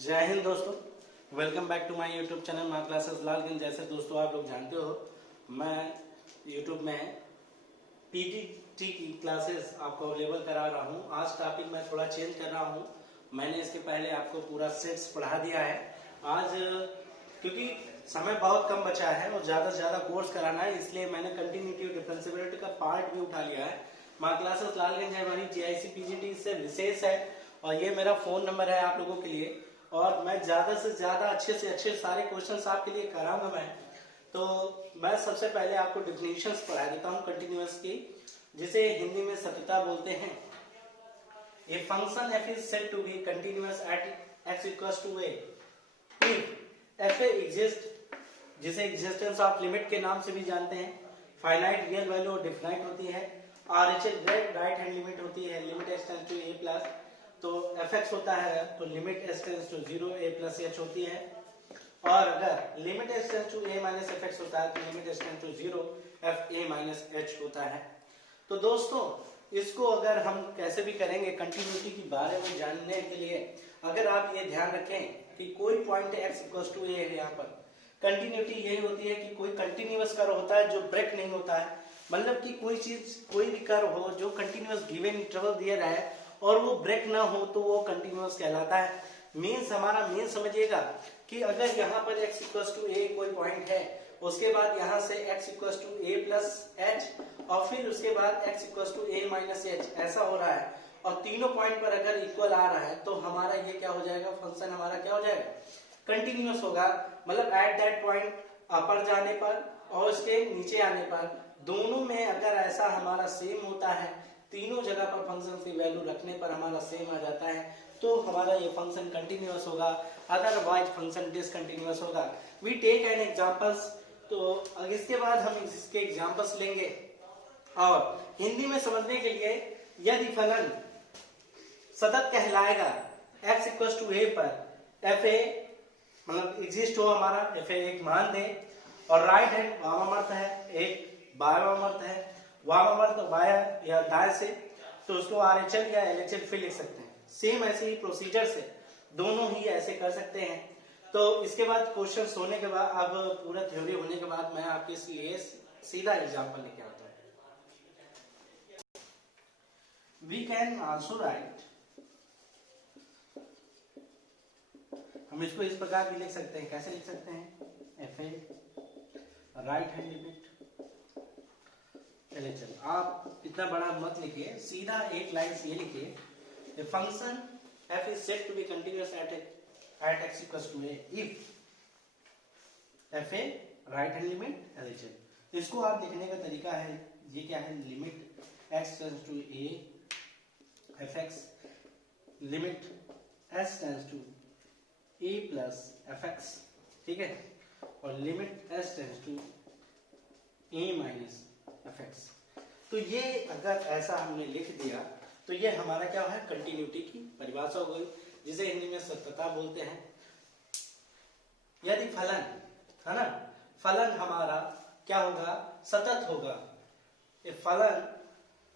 जय हिंद दोस्तों, welcome back to my YouTube channel Maa classes Lalganj. जैसे दोस्तों आप लोग जानते हो, मैं यूट्यूब में पीटीटी की क्लासेस आपको अवेलेबल करा रहा हूँ। आज टॉपिक मैं थोड़ा चेंज कर रहा हूँ। मैंने इसके पहले आपको पूरा सेट्स पढ़ा दिया है। आज क्योंकि समय बहुत कम बचा है और ज़्यादा से ज़्यादा कोर्स कराना है, इसलिए मैंने कंटिन्यूटी और डिफरेंशिएबिलिटी का पार्ट भी उठा लिया है। माँ क्लासेस लालगंज है, हमारी जीआईसी पीजीटी से विशेष है और ये मेरा फ़ोन नंबर है आप लोगों के लिए। और मैं ज़्यादा से ज़्यादा अच्छे से अच्छे सारे क्वेश्चंस आपके लिए कराऊंगा मैं। तो मैं सबसे पहले आपको डिफिनेशंस पढ़ा देता हूँ कंटिन्यूअस की, जिसे हिंदी में सततता बोलते हैं। A function F is said to be continuous at X equals to A if F exist, जिसे एग्जिस्टेंस ऑफ लिमिट के नाम से भी जानते हैं। फाइनाइट रियल वैल्यू और डिफिनाइट होती है। आरएचएल राइट हैंड लिमिट होती है, limit X tends to A plus. तो एफ एक्स होता है तो limit X tends to 0 A plus H होती है। और अगर limit X tends to A minus F X होता है तो limit X tends to 0 F A minus H होता है। तो दोस्तों इसको अगर हम कैसे भी करेंगे कंटिन्यूटी के बारे में जानने के लिए, अगर आप ये ध्यान रखें कि कोई पॉइंट एक्स इक्वल्स टू ए है, यहाँ पर कंटिन्यूटी यही होती है कि कोई कंटिन्यूअस कर्व होता है जो ब्रेक नहीं होता है। मतलब कि कोई चीज, कोई भी कर्व हो जो कंटिन्यूअस गिवन इंटरवल दिया रहा है और वो ब्रेक ना हो तो वो कंटिन्यूअस कहलाता है। मीन्स हमारा मेन समझिएगा कि अगर यहाँ पर x इक्वल्स टू ए कोई पॉइंट है, उसके बाद यहाँ से x equals to A plus H और फिर उसके बाद x equals to A minus H, ऐसा हो रहा है और तीनों पॉइंट पर अगर इक्वल आ रहा है तो हमारा ये क्या हो जाएगा, फंक्शन हमारा क्या हो जाएगा, कंटिन्यूअस होगा। मतलब एट दैट पॉइंट अपर जाने पर और उसके नीचे आने पर दोनों में अगर ऐसा हमारा सेम होता है, तीनों जगह पर फंक्शन की वैल्यू रखने पर हमारा सेम आ जाता है, तो हमारा ये फंक्शन कंटिन्यूअस होगा। अदरवाइज फंक्शन डिसकंटिन्यूअस होगा। We take an examples. तो इसके बाद हम इसके एग्जांपल्स लेंगे और हिंदी में समझने के लिए, यदि फलन सतत कहलाएगा x इक्वल्स टू ए पर एफ ए मतलब एग्जिस्ट हो, हमारा एफ ए एक मान दे और राइट हैंड वामावर्त है, एक बायावामवर्त है, वामावर्त बाया या दाएं से, तो उसको आरएचएल या एलएचएल फिर लिख सकते हैं। सेम ऐसे ही प्रोसीजर से दोनों ही ऐसे कर सकते हैं। तो इसके बाद क्वेश्चन होने के बाद, अब पूरा थ्योरी होने के बाद मैं आपके लिए सीधा एग्जांपल लेके आता हूं। वी कैन आल्सो राइट, हम इसको इस प्रकार भी लिख सकते हैं। कैसे लिख सकते हैं, F A right hand limit LHL. आप इतना बड़ा मत लिखिए, सीधा एक लाइन से ये लिखिए, a function f is said to be continuous at x equals to a if f a right hand limit LHL। इसको आप देखने का तरीका है, ये क्या है, limit x tends to a f x, limit s tends to a plus f x, ठीक है, और limit s tends to a minus f x। तो ये अगर ऐसा हमने लिख दिया तो ये हमारा क्या है, कंटिन्यूटी की परिभाषा हो गई, जिसे हिंदी में सततता बोलते हैं। यदि फलन है ना, फलन हमारा क्या होगा, सतत होगा। ये फलन,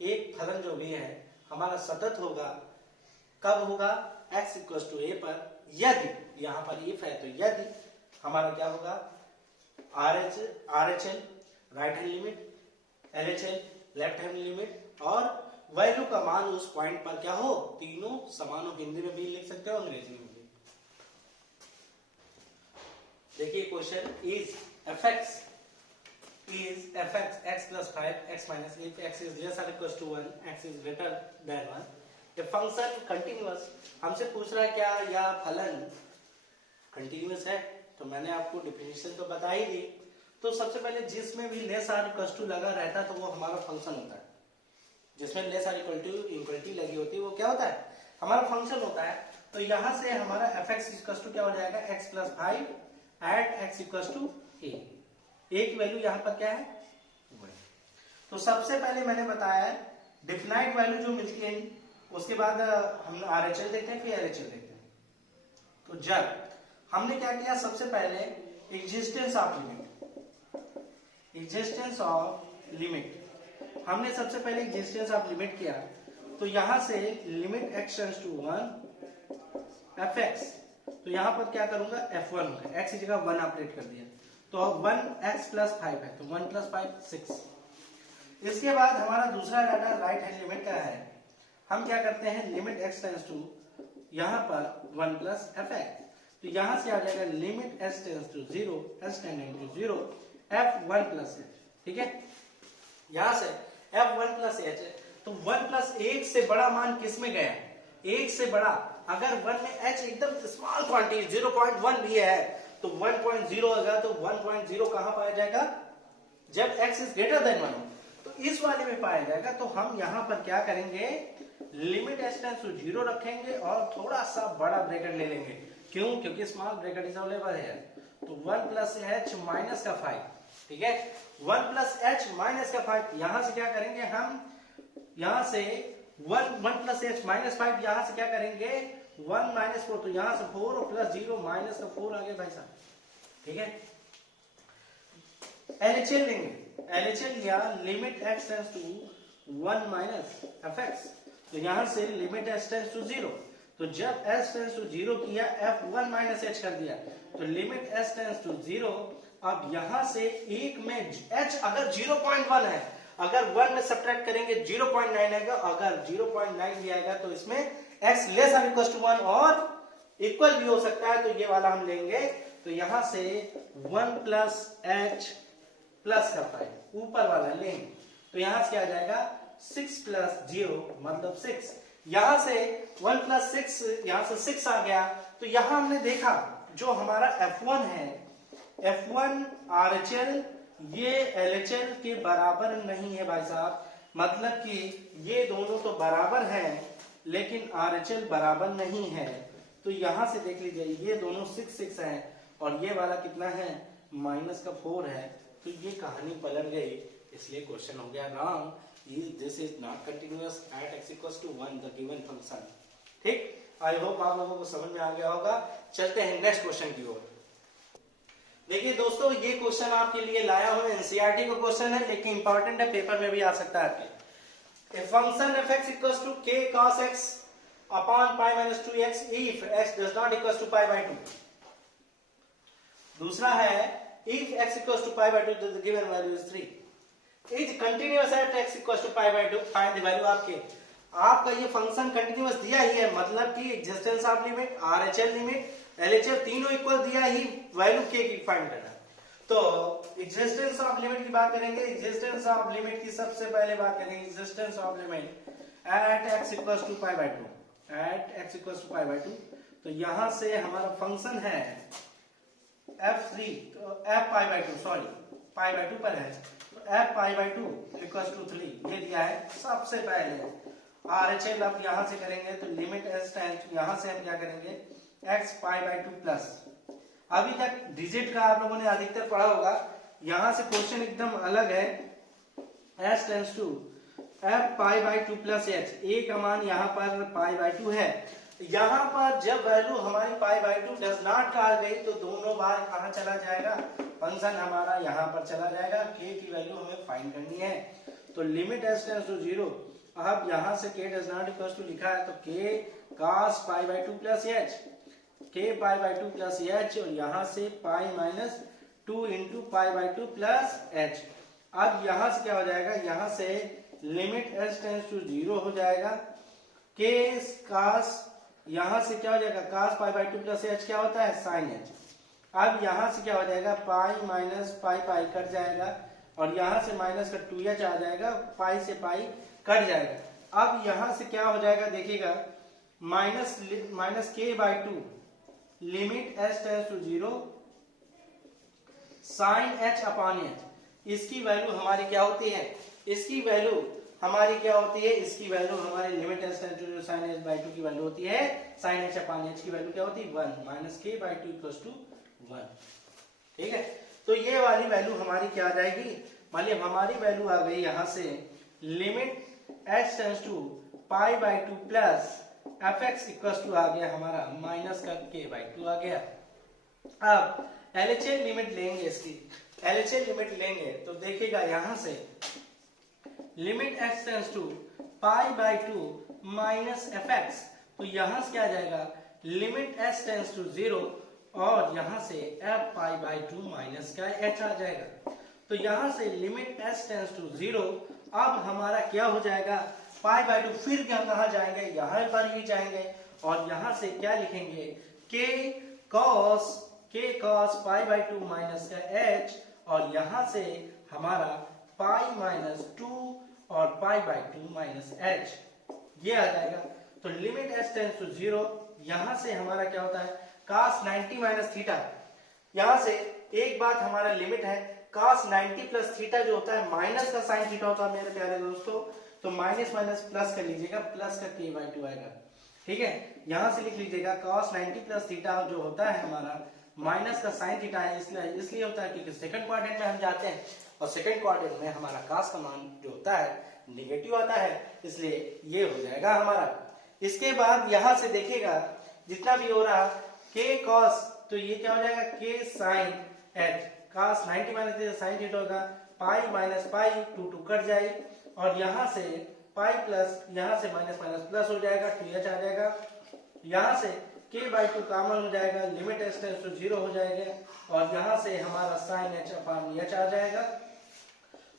एक फलन जो भी है हमारा सतत होगा। कब होगा, x इक्वल्स टू ए पर, यदि यहाँ पर इफ है तो यदि हमारा क्या होगा, RHL right hand limit, LHL left hand limit और वैल्यू का मान उस पॉइंट पर क्या हो, तीनों समान हो। हिंदी में भी लिख सकते हो, अंग्रेजी में भी। देखिए question, is f x x plus 5 x minus, if x is less और equal to 1 x is greater than 1, ये फंक्शन कंटिन्यूअस। हमसे पूछ रहा है क्या या फलन कंटिन्यूअस है, तो मैंने आपको डिफिनेशन तो बता ही दी। तो सबसे पहले जिसमें भी लेस और इक्वल टू लगा रहता है तो वो हमारा फंक्शन होता है। जिसमें लेस और इक्वलिटी लगी होती है वो क्या होता है, हमारा फंक्शन होता है। तो यहां से हमारा एफ एक्स इक्वल टू क्या हो जाएगा, x plus 5 at x equal to a. एक वैल्यू यहाँ पर क्या है, तो सबसे पहले मैंने बताया डिफिनाइट वैल्यू जो मिलती है, उसके बाद हम आरएचएल देखते हैं, फिर एलएचएल देखते हैं। तो जब हमने क्या किया, सबसे पहले एग्जिस्टेंस ऑफ लिमिट हमने सबसे पहले एग्जिस्टेंस ऑफ लिमिट किया। तो यहां से limit x tends to 1 F X तो यहाँ पर क्या करूंगा f1 होगा, x की जगह 1 ऑपरेट कर दिया तो अब 1x + 5 है तो 1 + 5 6। इसके बाद हमारा दूसरा डाटा राइट हैंड लिमिट का है। हम क्या करते हैं लिमिट x टेंड्स टू यहाँ पर 1 + fx तो यहाँ से आ जाएगा limit s tends to 0 s tending to 0 f1 + h। ठीक है, यहाँ से f1 + h है तो 1 + 1 से बड़ा मान किस में गया, 1 से बड़ा। अगर 1 में h एकदम स्मॉल क्वांटिटी 0.1 भी है तो 1.0 होगा तो 1.0 कहां पाया जाएगा, जब x इज ग्रेटर देन 1 तो इस वाले में पाया जाएगा। तो हम यहां पर क्या करेंगे लिमिट s टेंड्स टू 0 रखेंगे और थोड़ा सा बड़ा ब्रैकेट ले लेंगे। क्यों, क्योंकि स्मॉल ब्रैकेट इज अवेलेबल है। तो 1 + h माइनस का 5, ठीक है 1 + h माइनस का 5। यहां से क्या करेंगे हम, यहां से 1 + h माइनस 5, यहां से क्या करेंगे 1 - 4 तो यहां से 4 + 0 माइनस का 4 आ गया भाई साहब। ठीक है, LHL लेंगे, LHL लिया limit x tends to 1 - fx तो यहां से लिमिट s टेंड्स टू 0 तो जब s टेंड्स टू 0 किया f1 - h कर दिया तो लिमिट s टेंड्स टू 0। अब यहां से एक में h अगर 0.1 है, अगर 1 में सब्ट्रैक्ट करेंगे 0.9 आएगा, अगर 0.9 भी आएगा तो इसमें x <= 1 और इक्वल भी हो सकता है तो ये वाला हम लेंगे। तो यहां से 1 + h प्लस का 5 ऊपर वाला लेंगे तो यहां से क्या आ जाएगा 6 + 0 मतलब 6। यहां से 1 + 6 यहां से 6 आ गया तो यहां हमने देखा जो हमारा f1 है, f1 RHL ये LHL के बराबर नहीं है भाई साहब। मतलब कि ये दोनों तो बराबर हैं लेकिन RHL बराबर नहीं है। तो यहां से देख लीजिए ये दोनों 6 6 हैं और ये वाला कितना है -4 है। तो ये कहानी पलट गई, इसलिए क्वेश्चन हो गया wrong. This is not continuous at x = 1 the given function. ठीक, आई होप आप लोगों को समझ में आ गया होगा। चलते हैं नेक्स्ट क्वेश्चन की ओर। देखिए दोस्तों ये क्वेश्चन आपके लिए लाया हूं, एनसीईआरटी का क्वेश्चन है लेकिन इंपॉर्टेंट है, पेपर में भी आ सकता है आपके। A function f(x = k cos x upon pi - 2x if x does not = pi/2। दूसरा है if x = pi/2 the given value is 3 is continuous at x = pi/2 find the value आपके। आपका ये फंक्शन कंटिन्यूअस दिया ही है, मतलब कि existence of limit RHL limit LHL तीनों इक्वल दिया ही, वैल्यू k की फाइंड करना। तो एक्जिस्टेंस ऑफ लिमिट की बात करेंगे, एक्जिस्टेंस ऑफ लिमिट की सबसे पहले बात करेंगे existence of limit at x = pi/2 at x = pi/2। तो यहां से हमारा फंक्शन है f3 तो f pi/2 सॉरी pi/2 पर है तो f pi/2 = 3 ये दिया है। सबसे पहले RHL अब यहां से करेंगे तो लिमिट s टेंड्स यहां से हम क्या करेंगे x pi/2 प्लस, अभी तक डिजिट का आप लोगों ने अधिकतर पढ़ा होगा, यहां से क्वेश्चन एकदम अलग है। s tends to f pi/2 plus h, a का मान यहां पर pi/2 है। यहां पर जब वैल्यू हमारी pi/2 डज नॉट आ गई तो दोनों बार कहां चला जाएगा, फंक्शन हमारा यहां पर चला जाएगा। k की वैल्यू हमें फाइंड करनी है तो लिमिट s टेंड्स टू 0। अब यहां से k does not equal to लिखा है तो k cos pi/2 plus h, k pi/2 plus h और यहां से pi - 2 × pi/2 प्लस h। अब यहां से क्या हो जाएगा, यहां से लिमिट s टेंड्स टू 0 हो जाएगा, k cos यहां से क्या हो जाएगा cos pi/2 प्लस h क्या होता है sin h। अब यहां से क्या हो जाएगा pi - pi कट जाएगा और यहां से माइनस का 2h आ जाएगा, पाई से पाई कट जाएगा। अब यहां से क्या हो जाएगा देखिएगा -k/2 limit s tends to 0 sin h/h। इसकी वैल्यू हमारी क्या होती है, इसकी वैल्यू हमारी क्या होती है, इसकी वैल्यू हमारी limit s tends to sin h/2 की वैल्यू होती है sin h/h की वैल्यू क्या होती है 1 -k/2 = 1। ठीक है, तो ये वाली वैल्यू हमारी क्या आ जाएगी, मान लीजिए हमारी वैल्यू आ गई यहां से limit h tends to pi/2 plus fx = आ गया हमारा -k/2 आ गया। अब LHL लिमिट लेंगे, इसकी LHL लिमिट लेंगे तो देखिएगा यहां से limit x tends to pi/2 - fx तो यहां से क्या आ जाएगा लिमिट s टेंस टू 0 और यहां से f पाई बाई 2 माइनस का h आ जाएगा। तो यहां से लिमिट s टेंस टू 0, अब हमारा क्या हो जाएगा, पाई बाई 2, फिर कहां जाएंगे, यहां पर ही जाएंगे और यहां से क्या लिखेंगे, k cos pi by 2 minus का h, और यहां से हमारा पाई माइनस 2 और पाई बाई 2 माइनस h, ये आ जाएगा। तो लिमिट s टेंस टू 0, यहां से हमारा क्या होता है, cos 90 माइनस थीटा, यहां से एक बात हमारा लिमिट है, cos 90 प्लस थीटा जो होता है माइनस का साइन थीटा होता है मेरे प्यारे दोस्तों, तो माइनस माइनस प्लस कर लीजिएगा, प्लस का k बाई 2 आएगा। ठीक है, यहां से लिख लीजिएगा cos 90 प्लस थीटा जो होता है हमारा माइनस का साइन थीटा है, इसलिए होता है क्योंकि सेकंड क्वाड्रेंट में हम जाते हैं और सेकंड क्वाड्रेंट में हमारा cos का मान जो होता है नेगेटिव आता है, इसलिए ये हो जाएगा हमारा। इसके बाद यहां से देखिएगा जितना भी हो रहा k cos, तो ये क्या हो जाएगा, k sin h, cos 90 minus sine theta होगा, पाई माइनस पाई 2 2 कट जाए और यहां से पाई प्लस, यहां से माइनस माइनस प्लस हो जाएगा, 2h आ जाएगा, यहां से k बाई 2 कॉमन हो जाएगा, लिमिट s टेंस टू 0 हो जाएगा और यहां से हमारा sin h अपॉन h आ जाएगा।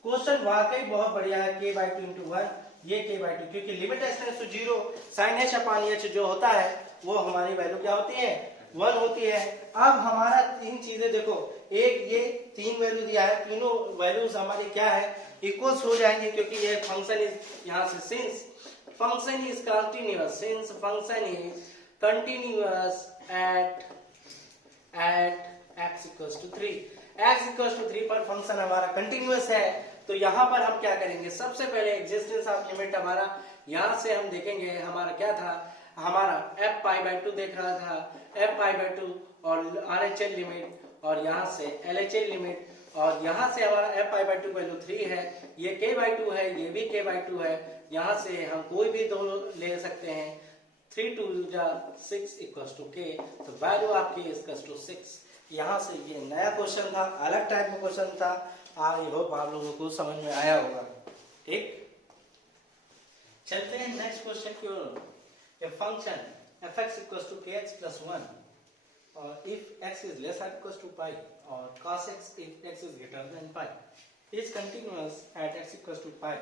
क्वेश्चन वाकई बहुत बढ़िया है, k बाई 2 इंटू 1, ये k बाई 2, क्योंकि limit s tends to 0, sin h upon h जो होता है वो हमारी वैल्यू क्या होती है, 1 होती है। अब हमारा तीन चीजें देखो, एक ये तीन वैल्यू दिया है, तीनों वैल्यूज हमारे क्या है, इक्वल्स हो जाएंगे, क्योंकि ये फंक्शन इज, यहाँ से since function is continuous, since function is continuous at x equals to 3, x equals to 3 पर फंक्शन हमारा कंटिन्यूअस है। तो यहाँ पर हम क्या करेंगे, सबसे पहले एग्जिस्टेंस ऑफ लिमिट हमारा यहाँ से हम देखेंगे, हमारा क्या था, हमारा f पाई बाई 2 देख रहा था, f पाई बाई 2 और RHL लिमिट और यहाँ से LHL लिमिट, और यहाँ से हमारा f पाई बाई 2 वैल्यू 3 है, ये k बाई 2 है, ये भी k बाई 2 है, यहाँ से हम कोई भी दो ले सकते हैं, 3 2 6 इक्वल्स टू k, तो value of k equals to 6। यहाँ से ये नया क्वेश्चन था, अलग टाइप का क्वेश्चन था, आई होप आप लोगों को समझ में आया होगा। ठीक, चलते हैं नेक्स्ट क्वेश्चन की ओर। A function f(x) equals to kx plus 1, or if x is less or equals to pi, or cos x if x is greater than pi, is continuous at x equals to pi.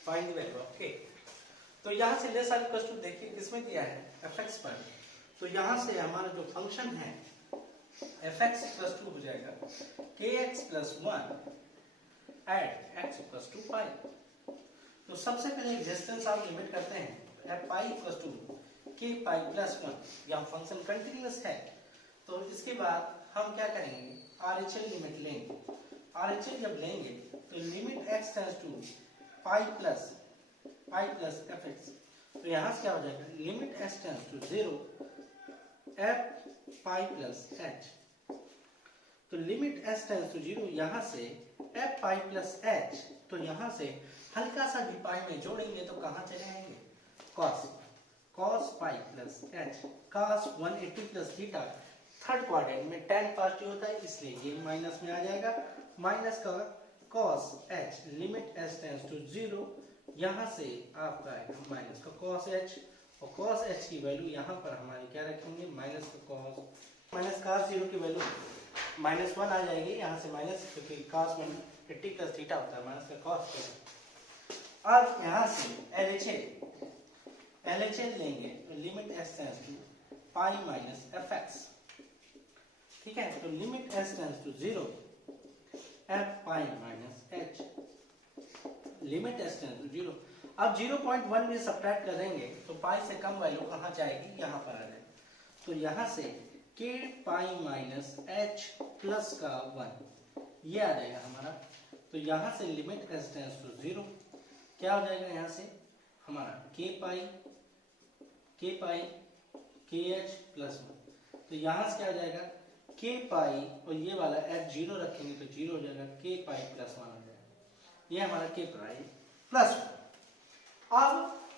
Find the value of k. तो यहाँ से less और equals to देखिए किसमें दिया है, f(x) पर, तो यहाँ से हमारा जो फंक्शन है f(x) equals to हो जाएगा kx plus 1 at x equals to pi। तो सबसे पहले एक्जिस्टेंस ऑफ लिमिट करते हैं, f pi equals to k pi plus 1, यहाँ फंक्शन कंटिन्यूअस है, तो इसके बाद हम क्या करेंगे, RHL लिमिट लेंगे, RHL जब लेंगे तो limit x tends to pi plus fx, तो यहाँ से क्या हो जाएगा, limit s tends to 0 f pi plus h, तो लिमिट s टेंस टू 0, यहाँ से f पाई प्लस h, तो यहाँ से हल्का सा भी पाई में जोड़ेंगे तो कहाँ चले आएंगे, cos पाई plus h, cos 180 plus theta, third quadrant में tan पॉजिटिव होता है इसलिए ये माइनस में आ जाएगा, माइनस का cos h, limit s tends to 0, यहाँ से आपका आएगा माइनस का cos h, और cos h की वैल्यू यहाँ पर हमारी क्या रखेंगे, माइनस का cos 0 की वैल्यू -1 आ जाएगी, यहाँ से माइनस, क्योंकि cos 180 प्लस थीटा होता है, माइनस का cos। अब यहाँ से LHL लेंगे तो limit s tends to pi minus fx, ठीक है, तो limit s tends to 0 f pi minus h, limit s tends to 0। अब 0.1 में सब्ट्रैक्ट करेंगे तो पाई से कम वैल्यू कहाँ जाएगी, यहाँ पर आ जाएगी, तो यहाँ से k पाई माइनस h प्लस का 1, ये आ जाएगा हमारा, तो यहाँ से लिमिट s टेंस टू 0 क्या हो जाएगा, यहाँ से हमारा k पाई kh प्लस 1, तो यहाँ से क्या हो जाएगा, k पाई और ये वाला f 0 रखेंगे तो 0 हो जाएगा, k पाई प्लस 1 हो जाएगा, ये हमारा k पाई प्लस 1। अब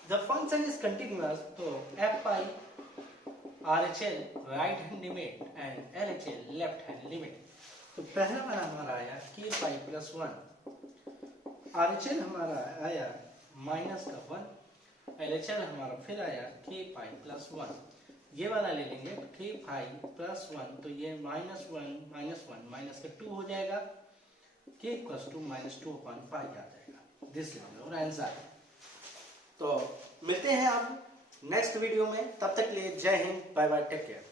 द फंक्शन इज कंटिन्यूअस, तो f pi RHL right hand limit and LHL left hand limit, तो पहला वाला हमारा आया k पाई प्लस 1, RHL हमारा आया माइनस का 1, LHL हमारा फिर आया k पाई प्लस 1, ये वाला ले लेंगे 3 प्लस 1, तो ये -1 माइनस का 2 हो जाएगा, k इक्वल्स टू -2/5 आ जाएगा। This is your answer. तो मिलते हैं आप नेक्स्ट वीडियो में, तब तक के लिए जय हिंद, बाय बाय, टेक केयर।